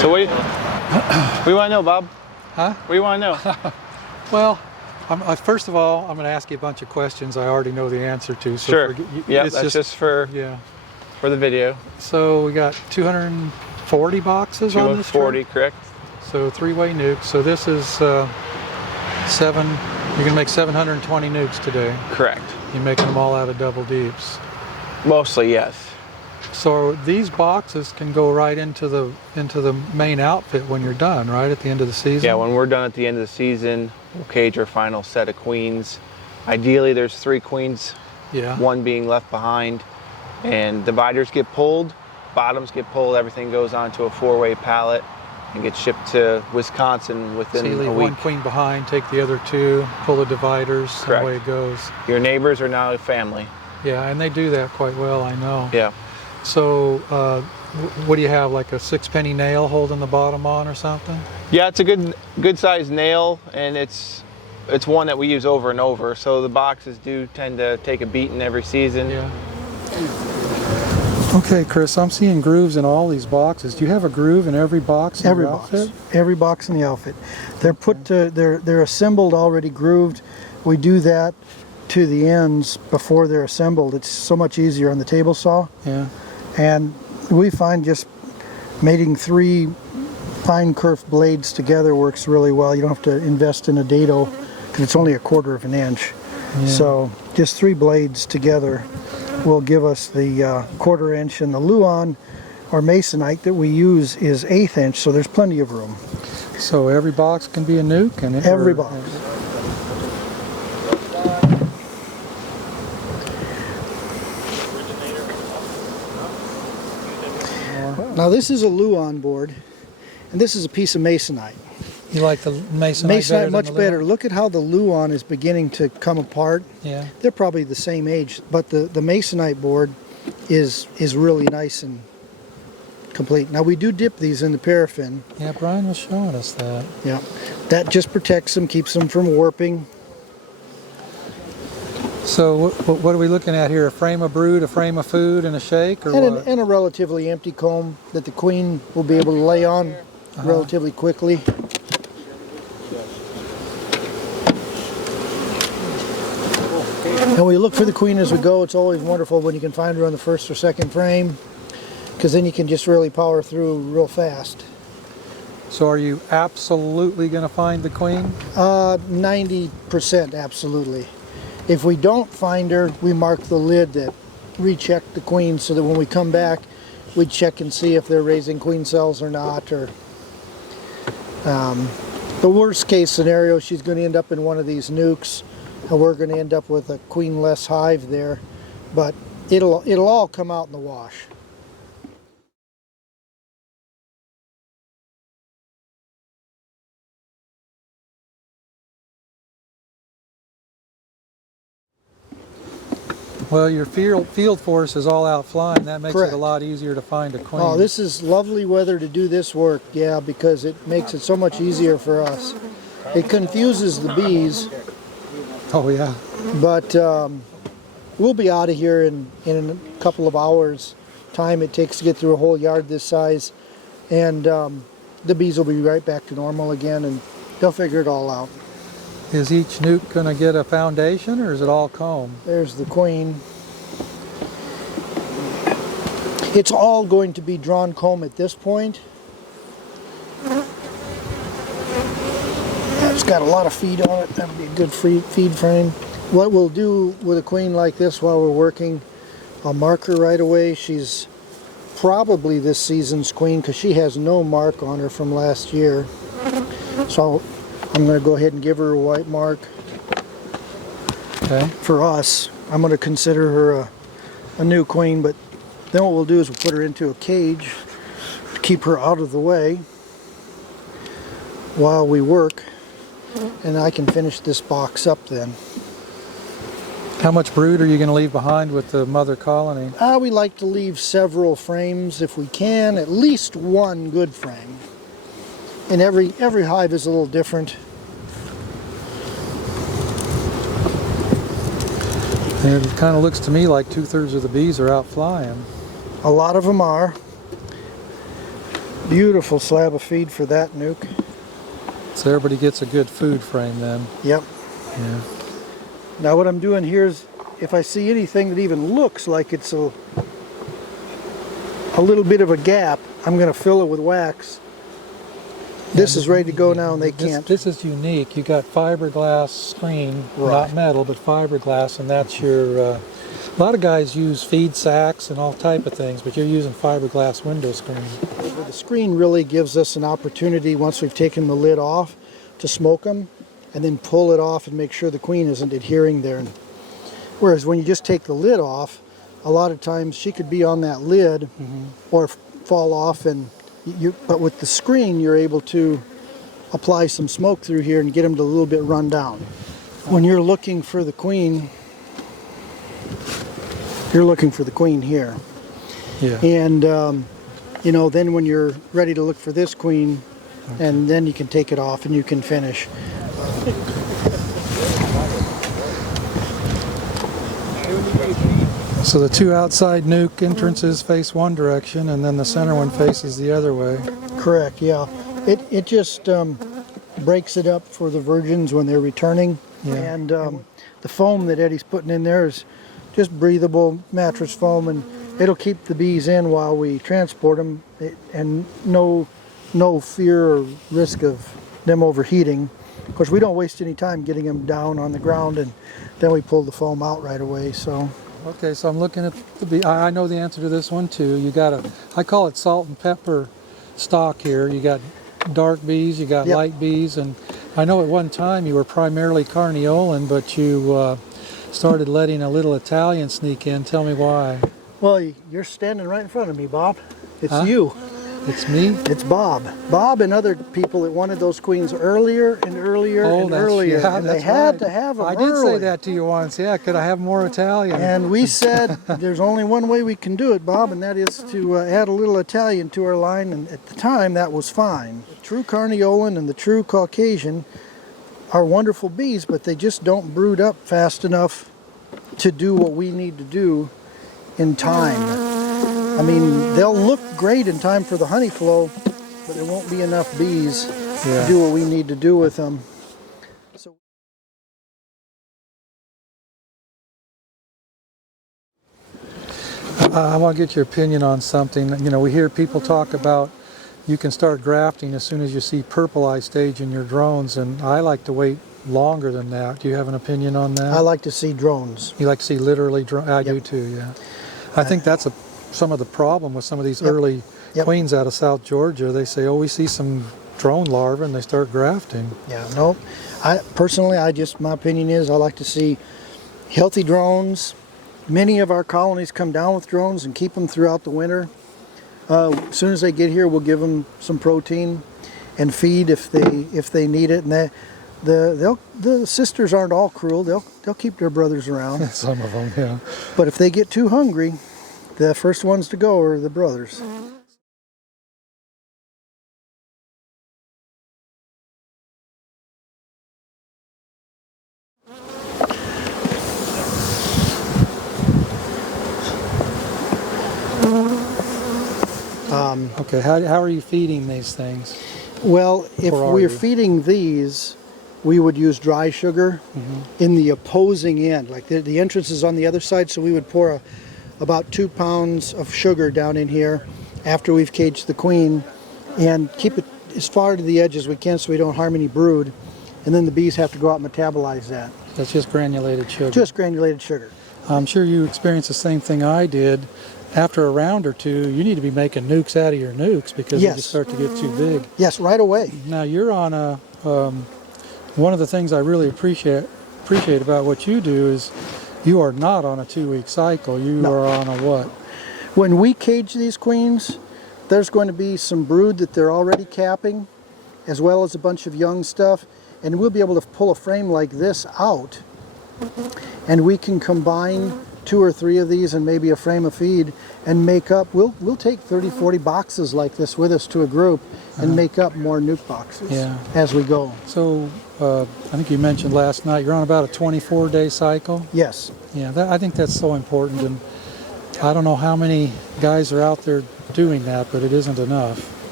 So what do you want to know, Bob? Huh? What do you want to know? Well, first of all, I'm going to ask you a bunch of questions I already know the answer to. So Sure. Yeah, that's just for the video. So we got 240 boxes on this truck? 240, correct. So 3-way nukes. So this is 7. You're going to make 720 nukes today. Correct. You're making them all out of double deeps. Mostly, yes. So these boxes can go right into the main outfit when you're done, right, at the end of the season? Yeah, when we're done at the end of the season, we'll cage our final set of queens. Ideally, there's 3 queens, one being left behind, and dividers get pulled, bottoms get pulled, everything goes onto a 4-way pallet and gets shipped to Wisconsin within so you leave a week. one queen behind, take the other 2, pull the dividers, Correct. And away it goes. Your neighbors are now a family. Yeah, and they do that quite well, I know. Yeah. So what do you have, like a 6-penny nail holding the bottom on or something? Yeah, it's a good sized nail, and it's one that we use over and over. So the boxes do tend to take a beating every season. Yeah. Okay, Chris, I'm seeing grooves in all these boxes. Do you have a groove in every box in your outfit? Every box in the outfit. They're put to, they're assembled already grooved. We do that to the ends before they're assembled. It's so much easier on the table saw. Yeah. And we find just mating 3 fine kerf blades together works really well. You don't have to invest in a dado because it's only 1/4 inch. Yeah. So just 3 blades together will give us the 1/4 inch, and the Luan or masonite that we use is 1/8 inch, so there's plenty of room. So every box can be a nuke? And every box. Now this is a Luan board, and this is a piece of masonite. You like the masonite much better. Look at how the Luan is beginning to come apart. Yeah. They're probably the same age, but the masonite board is really nice and complete. Now we do dip these in the paraffin. Yeah, Brian was showing us that. Yeah. That just protects them, keeps them from warping. So what are we looking at here? A frame of brood, a frame of food, and a shake, or what? And a relatively empty comb that the queen will be able to lay on relatively quickly. And we look for the queen as we go. It's always wonderful when you can find her on the 1st or 2nd frame, because then you can just really power through real fast. So are you absolutely going to find the queen? 90% absolutely. If we don't find her, we mark the lid that recheck the queen, so that when we come back, we check and see if they're raising queen cells or not. Or the worst case scenario, she's going to end up in one of these nukes, and we're going to end up with a queen-less hive there. But it'll all come out in the wash. Well, your field force is all out flying. That makes Correct. it a lot easier to find a queen. Oh, this is lovely weather to do this work, yeah, because it makes it so much easier for us. It confuses the bees. Oh, yeah. But we'll be out of here in a couple of hours time it takes to get through a whole yard this size, and the bees will be right back to normal again, and they'll figure it all out. Is each nuke going to get a foundation, or is it all comb? There's the queen. It's all going to be drawn comb at this point. It's got a lot of feed on it. That'll be a good feed frame. What we'll do with a queen like this while we're working, I'll mark her right away. She's probably this season's queen because she has no mark on her from last year. So I'm going to go ahead and give her a white mark. Okay. For us, I'm going to consider her a new queen, but then what we'll do is we'll put her into a cage to keep her out of the way while we work, and I can finish this box up then. How much brood are you going to leave behind with the mother colony? We like to leave several frames if we can, at least one good frame. And every hive is a little different. And it kind of looks to me like 2/3 of the bees are out flying. A lot of them are. Beautiful slab of feed for that nuke. So everybody gets a good food frame then. Yep. Yeah. Now what I'm doing here is, if I see anything that even looks like it's a little bit of a gap, I'm going to fill it with wax. This is ready to go now, and they can't. This is unique. You got fiberglass screen, Right. not metal, but fiberglass, and that's your. A lot of guys use feed sacks and all type of things, but you're using fiberglass window screen. The screen really gives us an opportunity, once we've taken the lid off, to smoke them, and then pull it off and make sure the queen isn't adhering there. Whereas when you just take the lid off, a lot of times she could be on that lid or fall off, and but with the screen you're able to apply some smoke through here and get them to a little bit run down. When you're looking for the queen, you're looking for the queen here. Yeah. And you know, then when you're ready to look for this queen, and then you can take it off and you can finish. So the two outside nuke entrances face one direction, and then the center one faces the other way. Correct, yeah. It just breaks it up for the virgins when they're returning. Yeah. And the foam that Eddie's putting in there is just breathable mattress foam, and it'll keep the bees in while we transport them, and no fear or risk of them overheating. Of course, we don't waste any time getting them down on the ground, and then we pull the foam out right away. So. Okay, so I'm looking at the bee. I know the answer to this one too. You got I call it salt and pepper stock here. You got dark bees, you got light bees, and I know at one time you were primarily carniolan, but you started letting a little Italian sneak in. Tell me why. Well, you're standing right in front of me, Bob. It's you. It's me? It's Bob. Bob and other people that wanted those queens earlier and earlier and earlier. Yeah, and they had to have them I did early. say that to you once. Yeah, could I have more Italian? And we said there's only one way we can do it, Bob, and that is to add a little Italian to our line. And at the time, that was fine. The true Carniolan and the true Caucasian are wonderful bees, but they just don't brood up fast enough to do what we need to do in time. I mean, they'll look great in time for the honey flow, but there won't be enough bees to do what we need to do with them. So I want to get your opinion on something. You know, we hear people talk about you can start grafting as soon as you see purple eye stage in your drones, and I like to wait longer than that. Do you have an opinion on that? I like to see drones. You like to see literally drones? I do too, yeah. I think that's some of the problem with some of these early queens out of South Georgia. They say, oh, we see some drone larvae, and they start grafting. Yeah, no. Personally, my opinion is I like to see healthy drones. Many of our colonies come down with drones and keep them throughout the winter. As soon as they get here, we'll give them some protein and feed if they need it. And the sisters aren't all cruel. They'll keep their brothers around. Some of them, yeah. But if they get too hungry, the first ones to go are the brothers. Okay, how are you feeding these things? Well, if we're feeding these, we would use dry sugar in the opposing end. Like the entrance is on the other side, so we would pour about 2 pounds of sugar down in here after we've caged the queen, and keep it as far to the edge as we can so we don't harm any brood. And then the bees have to go out and metabolize that. That's just granulated sugar? Just granulated sugar. I'm sure you experienced the same thing I did. After a round or two, you need to be making nukes out of your nukes because they just start to get too big. Yes, right away. Now you're on a, one of the things I really appreciate about what you do is you are not on a 2-week cycle. You are on a what? When we cage these queens, there's going to be some brood that they're already capping, as well as a bunch of young stuff, and we'll be able to pull a frame like this out, and we can combine 2 or 3 of these and maybe a frame of feed and make up, we'll take 30-40 boxes like this with us to a group and make up more nuke boxes as we go. So I think you mentioned last night you're on about a 24-day cycle? Yes. Yeah, I think that's so important, and I don't know how many guys are out there doing that, but it isn't enough.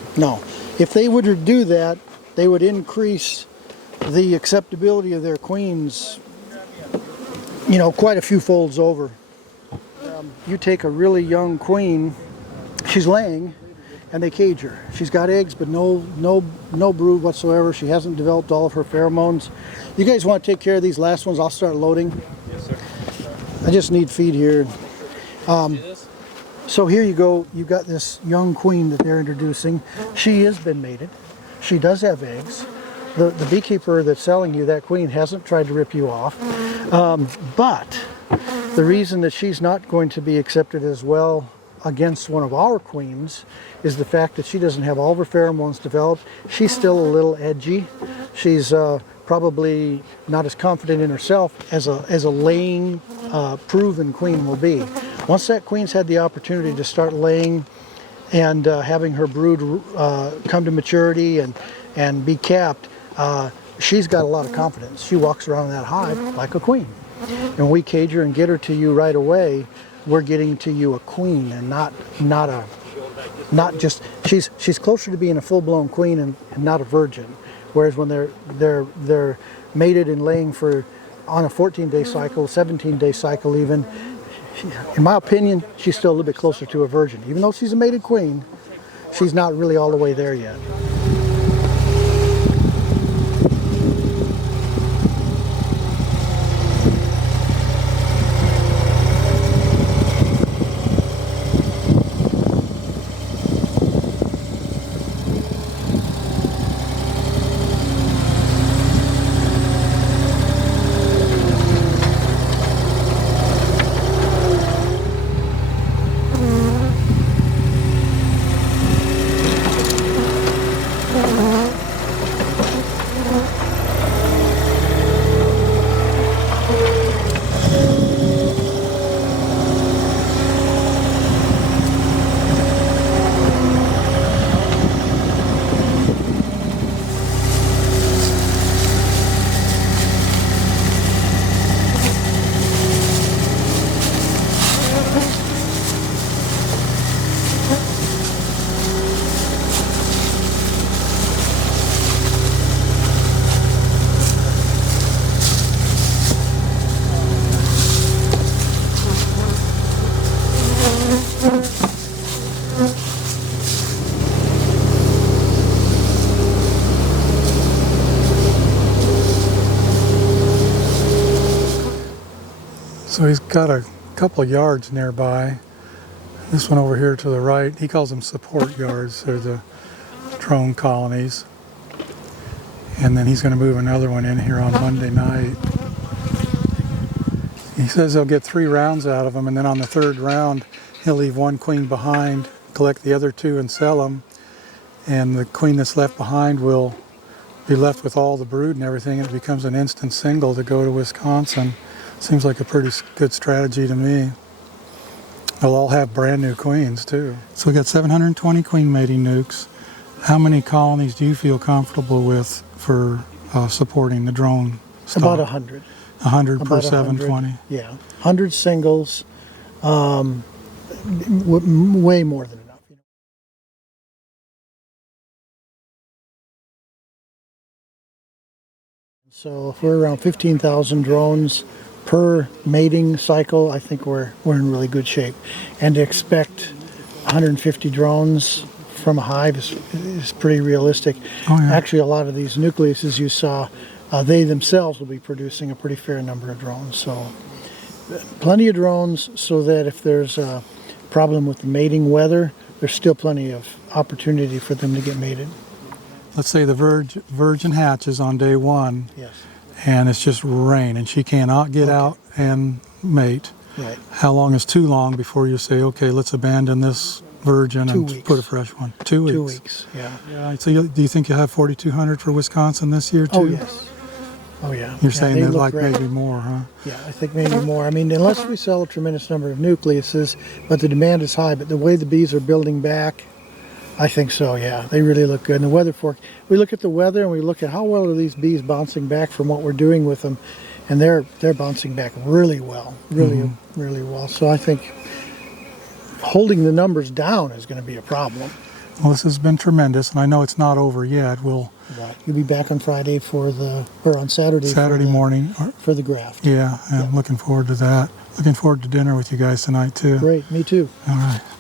No. If they were to do that, they would increase the acceptability of their queens, quite a few folds over. You take a really young queen, she's laying, and they cage her. She's got eggs, but no brood whatsoever. She hasn't developed all of her pheromones. You guys want to take care of these last ones? I'll start loading. Yes, sir. I just need feed here. So here you go. You've got this young queen that they're introducing. She has been mated. She does have eggs. The beekeeper that's selling you that queen hasn't tried to rip you off. But the reason that she's not going to be accepted as well against one of our queens is the fact that she doesn't have all of her pheromones developed. She's still a little edgy. She's probably not as confident in herself as a laying proven queen will be. Once that queen's had the opportunity to start laying and having her brood come to maturity and be capped, she's got a lot of confidence. She walks around that hive like a queen. And we cage her and get her to you right away, we're getting to you a queen and not just she's closer to being a full-blown queen and not a virgin. Whereas when they're mated and laying on a 14-day cycle, 17-day cycle even, in my opinion, she's still a little bit closer to a virgin. Even though she's a mated queen, she's not really all the way there yet. So he's got a couple of yards nearby. This one over here to the right, he calls them support yards. They're the drone colonies. And then he's going to move another one in here on Monday night. He says he'll get 3 rounds out of them, and then on the 3rd round, he'll leave one queen behind, collect the other 2 and sell them. And the queen that's left behind will be left with all the brood and everything, and it becomes an instant single to go to Wisconsin. Seems like a pretty good strategy to me. They'll all have brand new queens too. So we got 720 queen mating nukes. How many colonies do you feel comfortable with for supporting the drone stock? About 100. 100 per About 720? Yeah, 100 singles, way more than enough. So if we're around 15,000 drones per mating cycle, I think we're in really good shape. And to expect 150 drones from a hive is pretty realistic. Oh, yeah. Actually, a lot of these nucleuses you saw, they themselves will be producing a pretty fair number of drones. So plenty of drones so that if there's a problem with the mating weather, there's still plenty of opportunity for them to get mated. Let's say the virgin hatches on day 1. Yes. And it's just rain and she cannot get out and mate. Right. How long is too long before you say, okay, let's abandon this virgin 2 and weeks. put a fresh one? 2 weeks. 2 weeks, yeah. Yeah. So do you think you'll have 4,200 for Wisconsin this year too? Oh, yes. Oh, yeah. You're saying they that look like great. maybe more, huh? Yeah, I think maybe more. I mean, unless we sell a tremendous number of nucleuses, but the demand is high, but the way the bees are building back, I think so, yeah. They really look good. And the weather we look at the weather and we look at how well are these bees bouncing back from what we're doing with them, and they're bouncing back really well, really well. So I think holding the numbers down is going to be a problem. Well, this has been tremendous, and I know it's not over yet. We'll Right. You'll be back on Friday on Saturday. Saturday morning. For the graft. Yeah, I'm looking forward to that. Looking forward to dinner with you guys tonight too. Great, me too. All right.